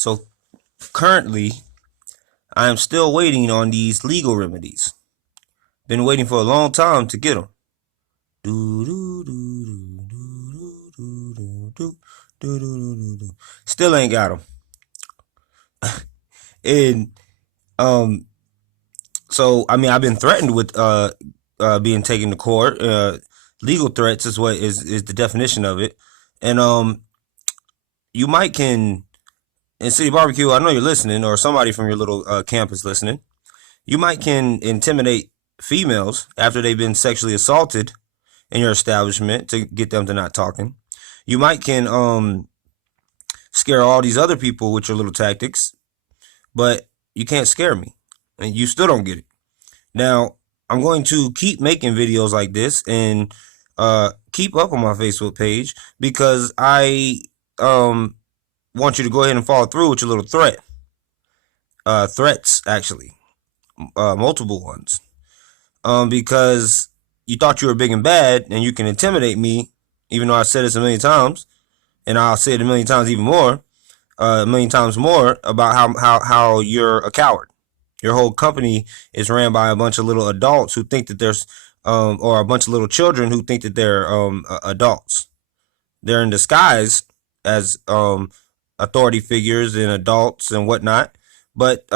So currently, I am still waiting on these legal remedies. Been waiting for a long time to get them. Still ain't got them. And um, so I mean, I've been threatened with being taken to court. Legal threats is what is the definition of it. And you might can in City Barbecue. I know you're listening, or somebody from your little campus listening. You might can intimidate females after they've been sexually assaulted in your establishment to get them to not talking. You might can scare all these other people with your little tactics, but you can't scare me, and you still don't get it. Now, I'm going to keep making videos like this and keep up on my Facebook page because I want you to go ahead and follow through with your little threats, actually, multiple ones, because you thought you were big and bad and you can intimidate me, even though I said this a million times, and I'll say it a million times even more, a million times more about how you're a coward. Your whole company is ran by a bunch of little adults who think that there's, or a bunch of little children who think that they're adults. They're in disguise as authority figures and adults and whatnot, but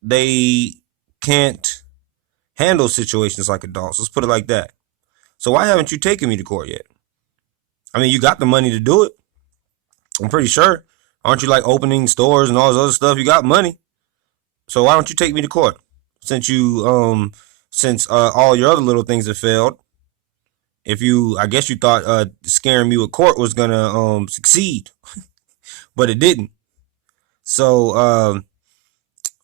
they can't handle situations like adults. Let's put it like that. So why haven't you taken me to court yet? I mean, you got the money to do it. I'm pretty sure. Aren't you like opening stores and all this other stuff? You got money. So why don't you take me to court? Since all your other little things have failed. I guess you thought scaring me with court was gonna succeed, but it didn't. So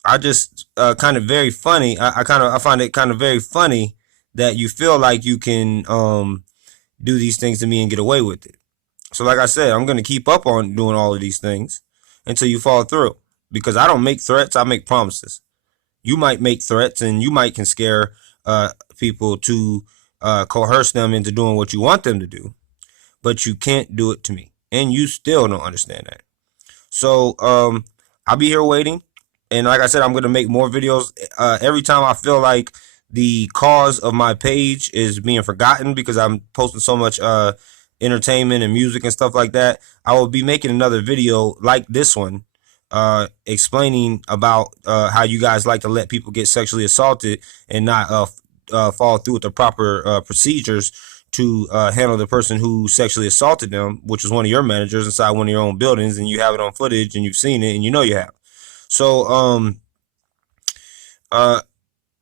I just kind of very funny. I find it kind of very funny that you feel like you can do these things to me and get away with it. So like I said, I'm gonna keep up on doing all of these things until you follow through. Because I don't make threats, I make promises. You might make threats and you might can scare people to coerce them into doing what you want them to do, but you can't do it to me, and you still don't understand that. So I'll be here waiting, and like I said, I'm gonna make more videos every time I feel like the cause of my page is being forgotten because I'm posting so much entertainment and music and stuff like that. I will be making another video like this one, explaining about how you guys like to let people get sexually assaulted and not follow through with the proper procedures to handle the person who sexually assaulted them, which was one of your managers inside one of your own buildings, and you have it on footage and you've seen it and you know you have. So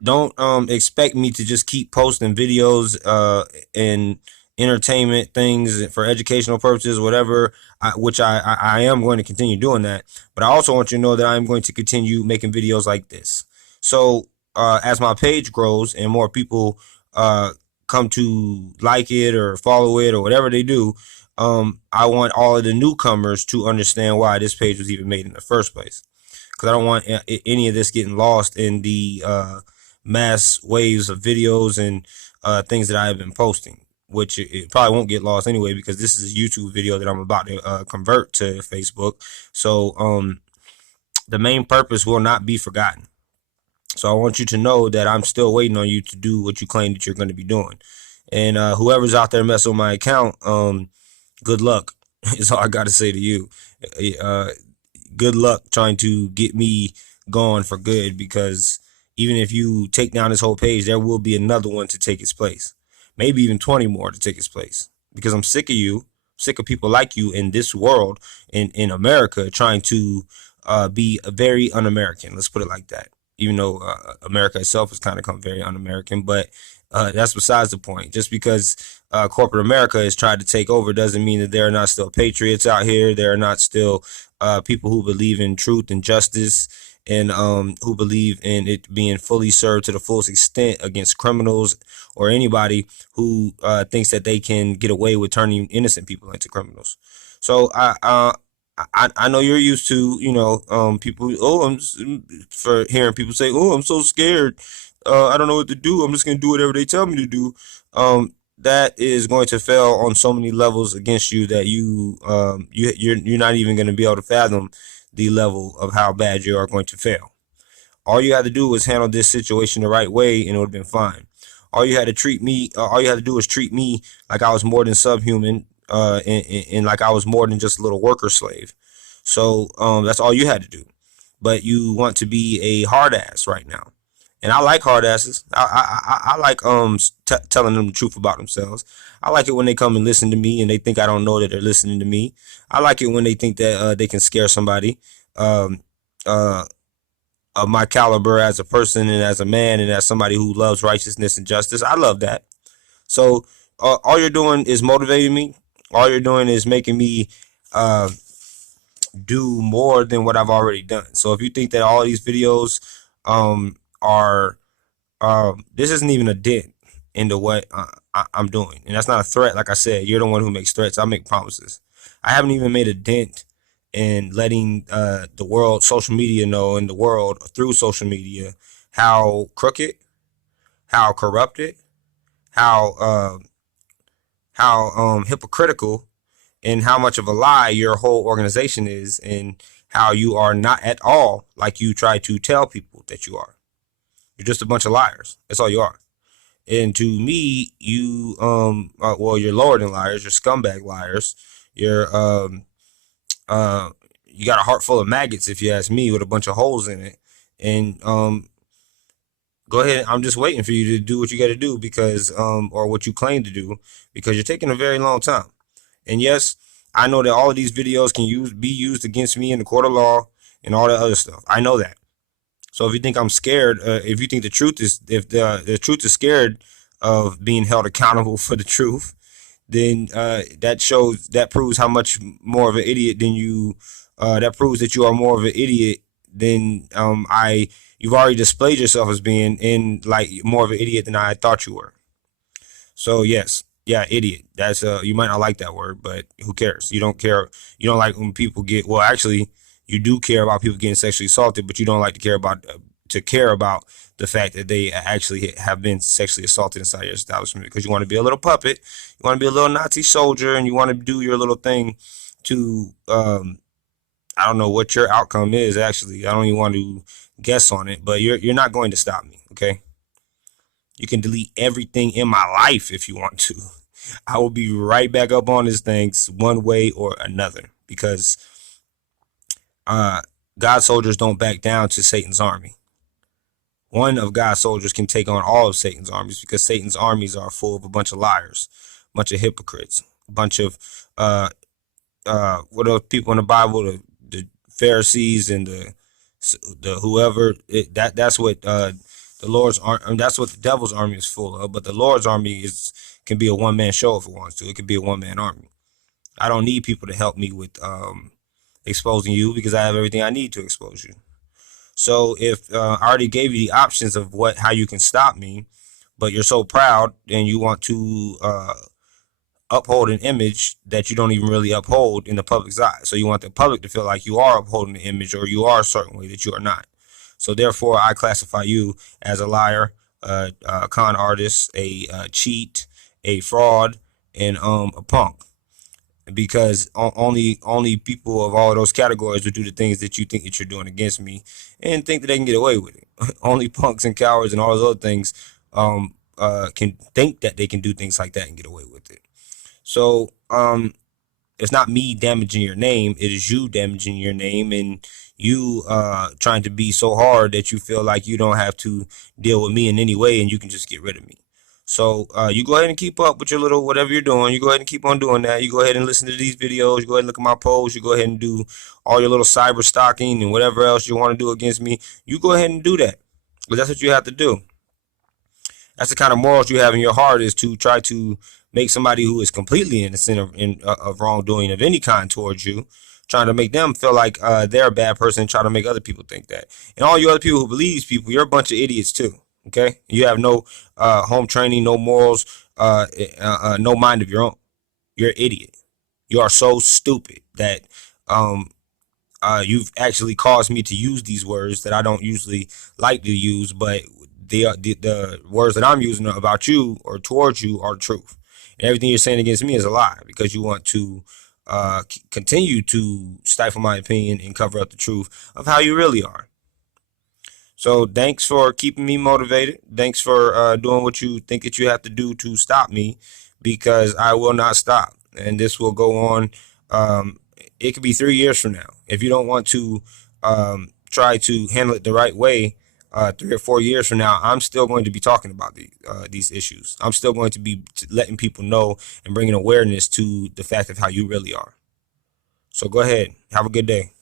don't expect me to just keep posting videos and entertainment things for educational purposes, whatever, which I am going to continue doing that. But I also want you to know that I'm going to continue making videos like this. So as my page grows and more people come to like it or follow it or whatever they do, I want all of the newcomers to understand why this page was even made in the first place. Because I don't want any of this getting lost in the mass waves of videos and things that I have been posting, which it probably won't get lost anyway because this is a YouTube video that I'm about to convert to Facebook. So the main purpose will not be forgotten. So I want you to know that I'm still waiting on you to do what you claim that you're going to be doing. And whoever's out there messing with my account, good luck. Is all I got to say to you. Good luck trying to get me gone for good, because even if you take down this whole page, there will be another one to take its place. Maybe even 20 more to take its place, because I'm sick of you, sick of people like you in this world, in America, trying to be very un-American. Let's put it like that. Even though America itself has kind of come very un-American, but that's besides the point. Just because corporate America has tried to take over doesn't mean that there are not still patriots out here. There are not still people who believe in truth and justice, and who believe in it being fully served to the fullest extent against criminals or anybody who thinks that they can get away with turning innocent people into criminals. So I know you're used to, people. For hearing people say, "Oh, I'm so scared. I don't know what to do. I'm just gonna do whatever they tell me to do." That is going to fail on so many levels against you that you're not even going to be able to fathom the level of how bad you are going to fail. All you had to do was handle this situation the right way, and it would have been fine. All you had to do was treat me like I was more than subhuman, and like I was more than just a little worker slave. So that's all you had to do. But you want to be a hard ass right now, and I like hard asses. I like telling them the truth about themselves. I like it when they come and listen to me, and they think I don't know that they're listening to me. I like it when they think that they can scare somebody. Um, uh, of my caliber as a person and as a man and as somebody who loves righteousness and justice. I love that. So all you're doing is motivating me. All you're doing is making me uh, do more than what I've already done. So if you think that all these videos are this isn't even a dent into what I'm doing, and that's not a threat. Like I said, you're the one who makes threats. I make promises. I haven't even made a dent in letting the world, social media, know, in the world through social media, how crooked, how corrupted, how hypocritical, and how much of a lie your whole organization is, and how you are not at all like you try to tell people that you are. You're just a bunch of liars. That's all you are. And to me, you well, you're lower than liars. You're scumbag liars. You're you got a heart full of maggots, if you ask me, with a bunch of holes in it. And go ahead. I'm just waiting for you to do what you got to do, because or what you claim to do, because you're taking a very long time. And yes, I know that all of these videos can be used against me in the court of law and all that other stuff. I know that. So if you think I'm scared, if you think if the truth is scared of being held accountable for the truth, then that proves how much more of an idiot than you. That proves that you are more of an idiot than You've already displayed yourself as being in like more of an idiot than I thought you were. So yes, yeah, idiot. That's you might not like that word, but who cares? You don't care. You don't like when people get. Well, actually, you do care about people getting sexually assaulted, but you don't like to care about the fact that they actually have been sexually assaulted inside your establishment, because you want to be a little puppet, you want to be a little Nazi soldier, and you want to do your little thing to. I don't know what your outcome is. Actually, I don't even want to guess on it, but you're not going to stop me. Okay. You can delete everything in my life if you want to. I will be right back up on this thing one way or another, because God's soldiers don't back down to Satan's army. One of God's soldiers can take on all of Satan's armies, because Satan's armies are full of a bunch of liars, a bunch of hypocrites, a bunch of what are people in the Bible, the Pharisees and the whoever. That's what the Lord's army. That's what the devil's army is full of. But the Lord's army can be a one man show if it wants to. It could be a one man army. I don't need people to help me with exposing you, because I have everything I need to expose you. So if I already gave you the options of how you can stop me, but you're so proud and you want to uphold an image that you don't even really uphold in the public's eye. So you want the public to feel like you are upholding the image, or you are a certain way that you are not. So therefore, I classify you as a liar, a con artist, a cheat, a fraud, and a punk. Because only people of all of those categories would do the things that you think that you're doing against me, and think that they can get away with it. Only punks and cowards and all those other things can think that they can do things like that and get away with it. So it's not me damaging your name, it is you damaging your name, and you trying to be so hard that you feel like you don't have to deal with me in any way, and you can just get rid of me. So you go ahead and keep up with your little whatever you're doing. You go ahead and keep on doing that. You go ahead and listen to these videos. You go ahead and look at my posts. You go ahead and do all your little cyber stalking and whatever else you want to do against me. You go ahead and do that, because that's what you have to do. That's the kind of morals you have in your heart, is to try to make somebody who is completely innocent of wrongdoing of any kind towards you, trying to make them feel like they're a bad person, and try to make other people think that. And all you other people who believe these people, you're a bunch of idiots too. Okay, you have no home training, no morals, no mind of your own. You're an idiot. You are so stupid that you've actually caused me to use these words that I don't usually like to use, but the words that I'm using about you or towards you are truth. And everything you're saying against me is a lie, because you want to continue to stifle my opinion and cover up the truth of how you really are. So thanks for keeping me motivated. Thanks for doing what you think that you have to do to stop me, because I will not stop. And this will go on. It could be 3 years from now. If you don't want to try to handle it the right way, 3 or 4 years from now, I'm still going to be talking about these issues. I'm still going to be letting people know and bringing awareness to the fact of how you really are. So go ahead. Have a good day.